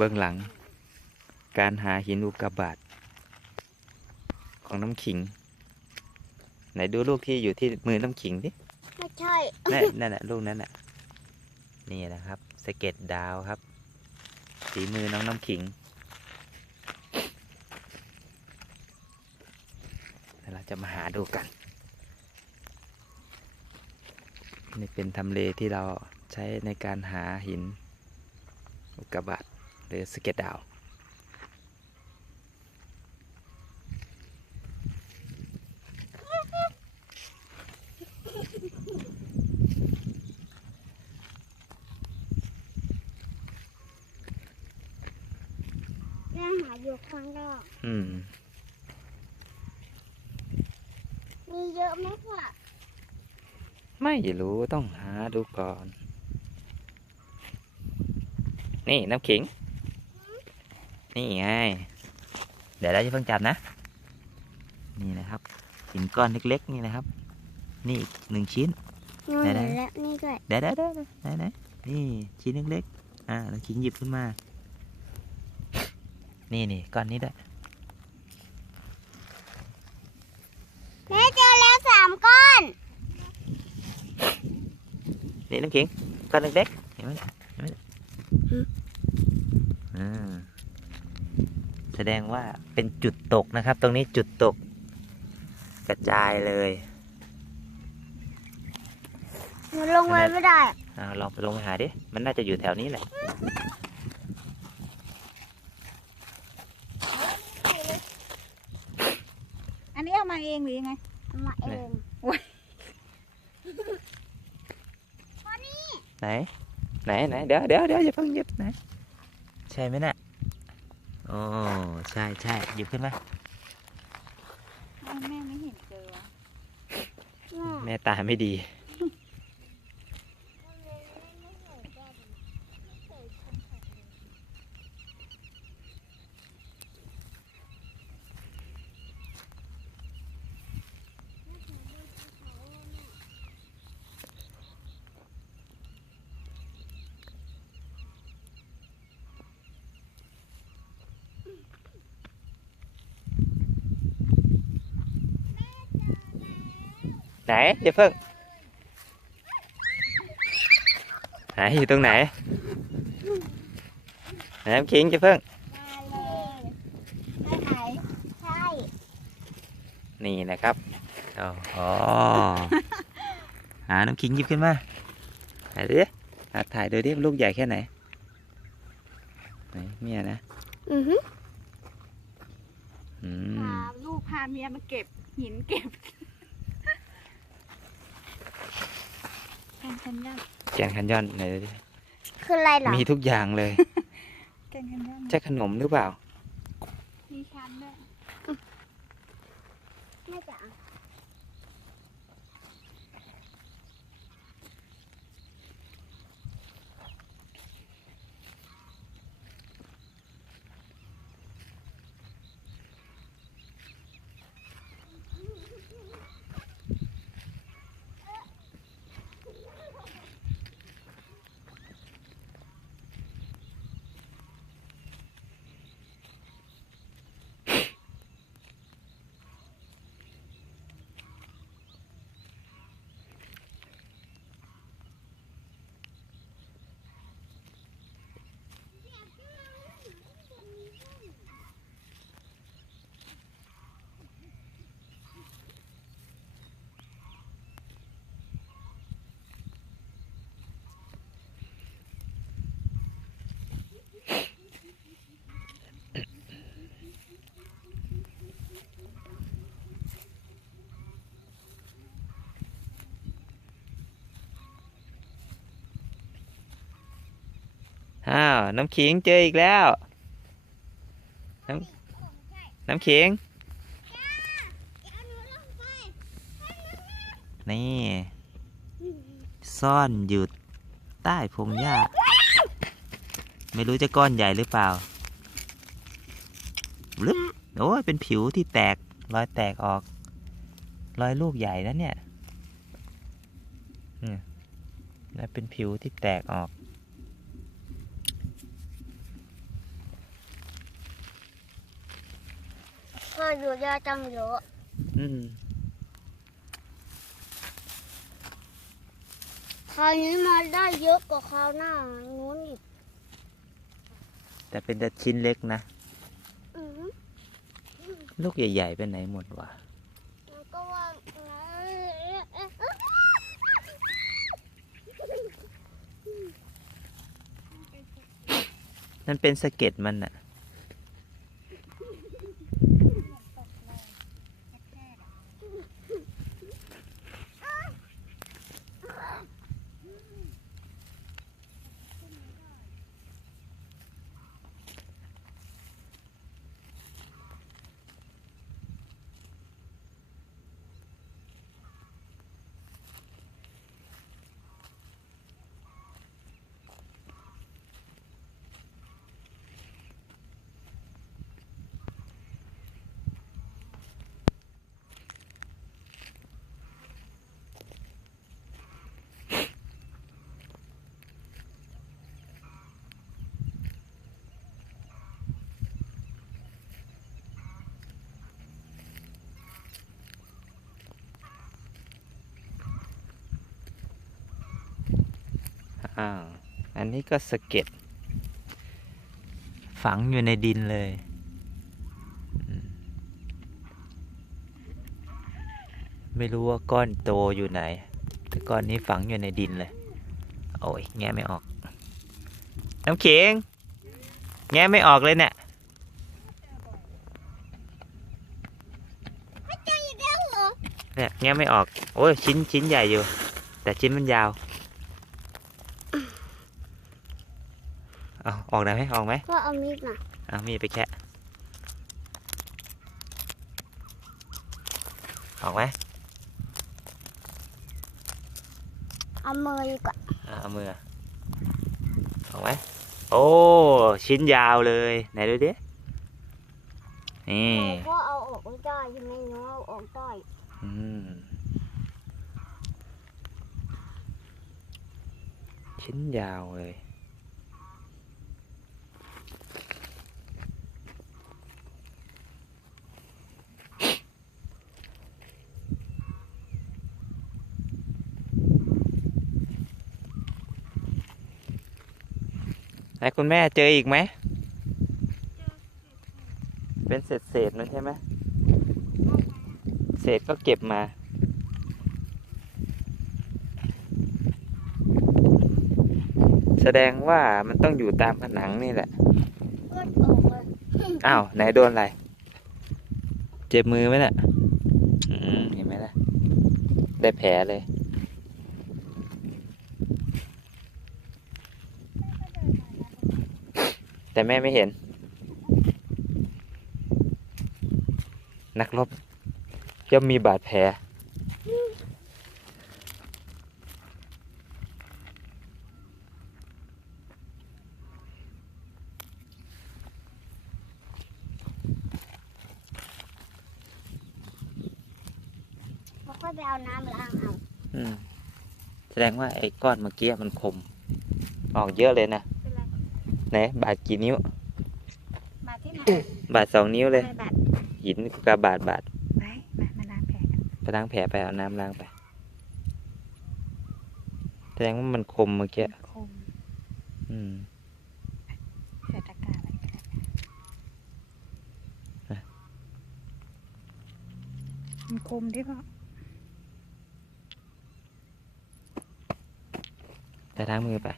เบื้องหลัง การหาหินอุกกาบาตของน้ำขิง ไหนดูลูกที่อยู่ที่มือน้ำขิงดิไม่ใช่นั่นนั่นแหละลูกนั้นแหละนี่นะครับสะเก็ดดาวครับสีมือน้องน้ำขิงเดี๋ยวเราจะมาหาดูกันนี่เป็นทำเลที่เราใช้ในการหาหินอุกกาบาตห รือสะเก็ดดาวแม่หาอยู่ข้างนอกอืม มีเยอะไหมพ่อไม่รู้ต้องหาดูก่อน นี่น้ำขิง นี่ไง เดี๋ยวเราจะเพิ่งจับนะ นี่นะครับหินก้อนเล็กๆนี่นะครับ นี่อีกหนึ่งชิ้นนู่นไหนเห็ๆนแล้วนี่ด้วยเดี๋ยวเดี๋ยวเดี๋ยวไหนไหนนี่ชิ้นเล็กๆอ่าน้ำขิงหยิบขึ้นมา นี่นี่ก้อนนี้ด้วยแม่เจอแล้วสามก้อน นี่น้ำขิงก้อนเล็กๆเห็นไหมเนี่ยเห็นไหมเนี่ยอ่า แสดงว่าเป็นจุดตกนะครับ ตรงนี้จุดตก กระจายเลยหนูลงไว้ไม่ได้อ่าลองไปลงไปหาดิ มันน่าจะอยู่แถวนี้แหละ อันนี้เอามาเองหรือยังไงเอามาเองไหน ไหนไหนเดี๋ยวเดี๋ยวเดี๋ยวอย่าเพิ่งหยิบไหน ใช่ไหมน่ะ โอ้ใช่ใช่หยิบขึ้นมาแม่แม่ไม่เห็นเจอวะแม่แม่ตาไม่ดี ไหนอย่าเพิ่งไหนอยู่ตรงไหนไหนน้ำขิงอย่าเพิ่งมาเลยไปไหนใช่นี่นะครับอ๋ออ๋อหาน้ำขิงหยิบขึ้นมาถ่ายดิหาถ่ายดูดิลูกใหญ่แค่ไหนไหนเนี่ยนะอือฮึอืพามลูกพาเมียมาเก็บหินเก็บ กงคันย่อนแกนคันย่อนไหนดูดิคืออะไรเหรอ มีทุกอย่างเลย แกงคันย่อน ใช่ขนมหรือเปล่า อ้าว น้ำขิงเจออีกแล้ว น้ำน้ำขิง นี่ ซ่อนอยู่ใต้พงหญ้า ไม่รู้จะก้อนใหญ่หรือเปล่าลึบโอ้ยเป็นผิวที่แตก รอยแตกออก รอยลูกใหญ่นะเนี่ยอืมแล้วเป็นผิวที่แตกออก อยู่เยอะจังเยอะอืมคราวนี้มาได้เยอะกว่าคราวหน้านู้นอีกแต่เป็นแต่ชิ้นเล็กนะ อือหือลูกใหญ่ ๆ ไปไหนหมดวะแล้วก็ว่านั่นเป็นสะเก็ดมันอะ อ้าวอันนี้ก็สะเก็ด ฝังอยู่ในดินเลยอืมไม่รู้ว่าก้อนโตอยู่ไหน แต่ก้อนนี้ฝังอยู่ในดินเลย โอ้ย แงะไม่ออก น้ำเข็ง แงะไม่ออกเลยเนี่ยเจออีกแล้วเหรอเนี่ยแงะไม่ออก โอ้ยชิ้นชิ้นใหญ่อยู่ แต่ชิ้นมันยาว เอาออกได้ไหมออกไหมก็เอามีดมาเอามีดไปแคะออกไหมเอามือดีกว่าอะเอามือออกไหมโอ้ชิ้นยาวเลยไหนดูดินี่เราก็เอาออกไม่ได้ใช่ไหมเนาะเอาออกได้อืมชิ้นยาวเลย ไหนคุณแม่เจออีกไหม เป็นเศษเศษๆมันใช่ไหม เศษก็เก็บมา แสดงว่ามันต้องอยู่ตามผนังนี่แหละก็ออกเลยอ้าว ไหนโดนอะไร เจ็บมือไหมน่ะอืมเห็นไหมล่ะ ได้แผลเลย แต่แม่ไม่เห็น นักรบย่อมมีบาดแผลแล้วก็ไปเอาน้ำล้างเอาอืมแสดงว่าไอ้ก้อนเมื่อกี้มันคม ออกเยอะเลยนะเป็น ไรไหนบาดกี่นิ้วมาที่ไหนบาดสองนิ้วเลยไปบัตรหินกับบาดบาดไปมามาล้างแผลกันไปล้างแผลไปเอาน้ำล้างไปแสดงว่ามันคมเมื่อกี้คมอืมเศษตะกร้าอะไรก็ได้อะมันคมที่พ่อไปล้างมือไป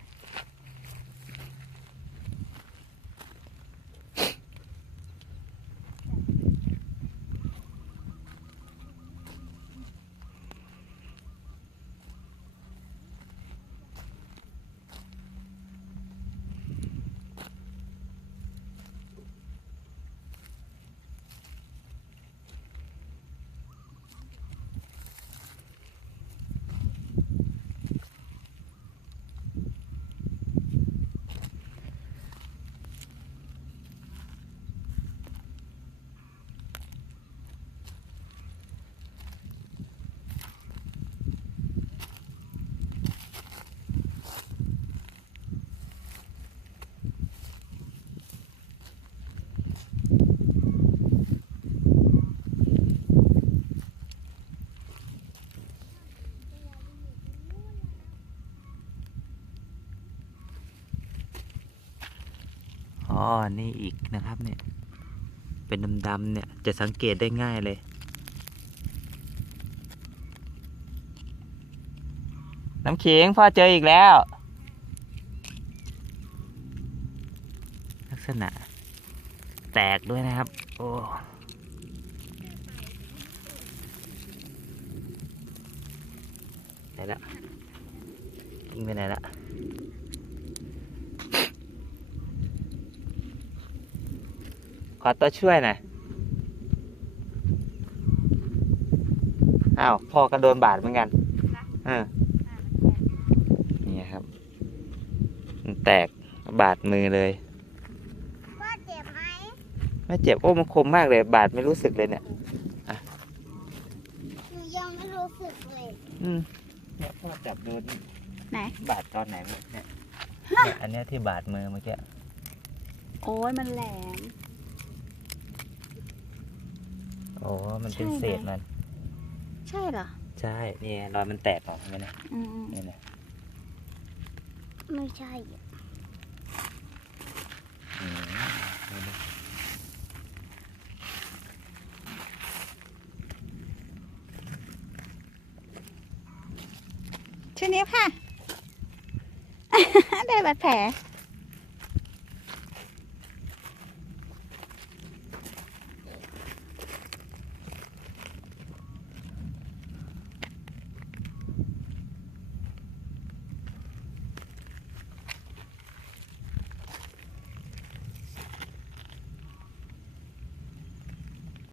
อ๋อนี่อีกนะครับเนี่ย เป็นดำๆเนี่ยจะสังเกตได้ง่ายเลย น้ำขิงพ่อเจออีกแล้ว ลักษณะ แตกด้วยนะครับ โอ้ไหนละกินไปไหนละ อตัวช่วยหน่อยอ้าวพ่อก็โดนบาดเหมือนกันเออนี่ครับ มันแตกบาดมือเลยพ่อเจ็บไหมไม่เจ็บโอ้มันคมมากเลย บาดไม่รู้สึกเลยเนี่ยหนูยังไม่รู้สึกเลยอืมเนี่ยพ่อจับดูนี่ไหนบาดตอนไหนเนี่ยเนี่ยเนี่ยอันเนี้ยที่บาดมือเมื่อกี้โอ้ยมันแหลม โอ้มันเป็นใช่ไหมเศษมัน ใช่เหรอ ใช่นี่ไงรอยมันแตกออกเห็นไหมเนี่ยอืมอืมนี่นะไม่ใช่อืมนี่นะชื่อนี้ค่ะ ได้บาดแผล